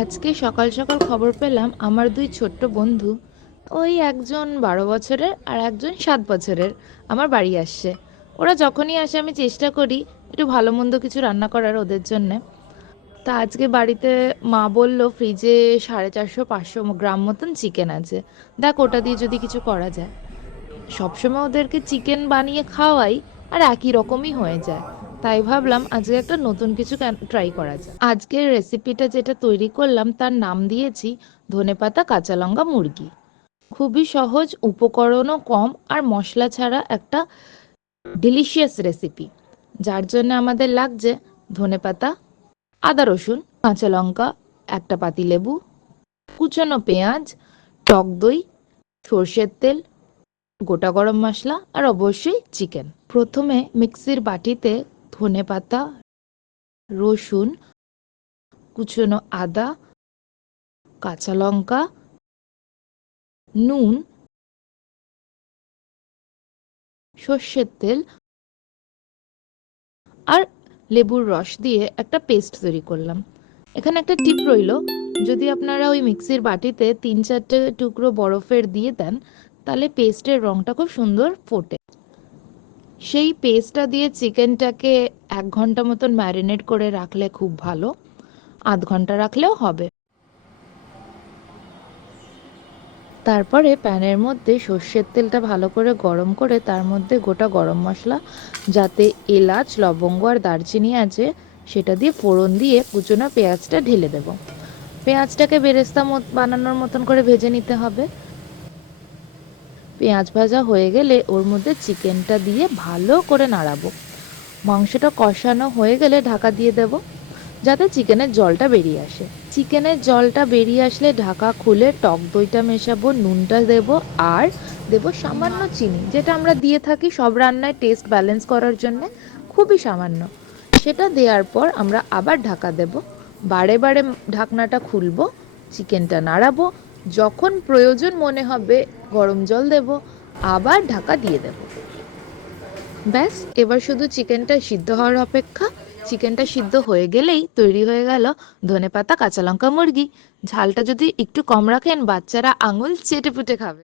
আজকে সকাল সকাল খবর পেলাম আমার দুই ছোট্ট বন্ধু, ওই একজন 12 বছরের আর একজন 7 বছরের, আমার বাড়ি আসছে। ওরা যখনই আসে আমি চেষ্টা করি একটু ভালো মন্দ কিছু রান্না করার ওদের জন্যে। তা আজকে বাড়িতে মা বলল ফ্রিজে 450-500 গ্রাম মতন চিকেন আছে, দেখ ওটা দিয়ে যদি কিছু করা যায়। সবসময় ওদেরকে চিকেন বানিয়ে খাওয়াই আর একই রকমই হয়ে যায়, তাই ভাবলাম আজকে একটা নতুন কিছু ট্রাই করা যায়। আজকের রেসিপিটা যেটা তৈরি করলাম তার নাম দিয়েছি ধনেপাতা কাঁচা লঙ্কা মুরগি। খুবই সহজ, উপকরণও কম আর মশলা ছাড়া একটা ডিলিশিয়াস রেসিপি, যার জন্য আমাদের লাগছে ধনেপাতা, আদা রসুন, কাঁচা লঙ্কা, একটা পাতিলেবু, কুচনো পেঁয়াজ, টক দই, সর্ষের তেল, গোটা গরম মশলা আর অবশ্যই চিকেন। প্রথমে মিক্সির বাটিতে ধনেপাতা, রসুন, কুচনো আদা, কাঁচা লঙ্কা, নুন, সর্ষের তেল আর লেবুর রস দিয়ে একটা পেস্ট তৈরি করলাম। এখানে একটা টিপ রইল, যদি আপনারা ওই মিক্সির বাটিতে 3-4টে টুকরো বরফের দিয়ে দেন তাহলে পেস্টের রংটা খুব সুন্দর ফোটে। সেই পেস্টটা দিয়ে চিকেনটাকে 1 ঘন্টা মতন ম্যারিনেট করে রাখলে খুব ভালো, আধ ঘন্টা রাখলেও হবে। তারপরে প্যানের মধ্যে সর্ষের তেলটা ভালো করে গরম করে তার মধ্যে গোটা গরম মশলা, যাতে এলাচ, লবঙ্গ আর দারচিনি আছে, সেটা দিয়ে ফোড়ন দিয়ে কুচনো পেঁয়াজটা ঢেলে দেব। পেঁয়াজটাকে বেরেস্তা বানানোর মতন করে ভেজে নিতে হবে। পেঁয়াজ ভাজা হয়ে গেলে ওর মধ্যে চিকেনটা দিয়ে ভালো করে নাড়াবো। মাংসটা কষানো হয়ে গেলে ঢাকা দিয়ে দেব, যাতে চিকেনের জলটা বেরিয়ে আসে। চিকেনের জলটা বেরিয়ে আসলে ঢাকা খুলে টক দইটা মেশাবো, নুনটা দেব আর দেব সামান্য চিনি, যেটা আমরা দিয়ে থাকি সব রান্নায় টেস্ট ব্যালেন্স করার জন্য, খুবই সামান্য। সেটা দেওয়ার পর আমরা আবার ঢাকা দেব, বারে বারে ঢাকনাটা খুলবো, চিকেনটা নাড়াবো, যখন প্রয়োজন মনে হবে গরম জল দেব, আবার ঢাকা দিয়ে দেব। ব্যাস, এবার শুধু চিকেনটা সিদ্ধ হওয়ার অপেক্ষা। চিকেনটা সিদ্ধ হয়ে গেলেই তৈরি হয়ে গেল ধনেপাতা কাঁচা লঙ্কা মুরগি। ঝালটা যদি একটু কম রাখেন বাচ্চারা আঙুল চেটে পুটে খাবে।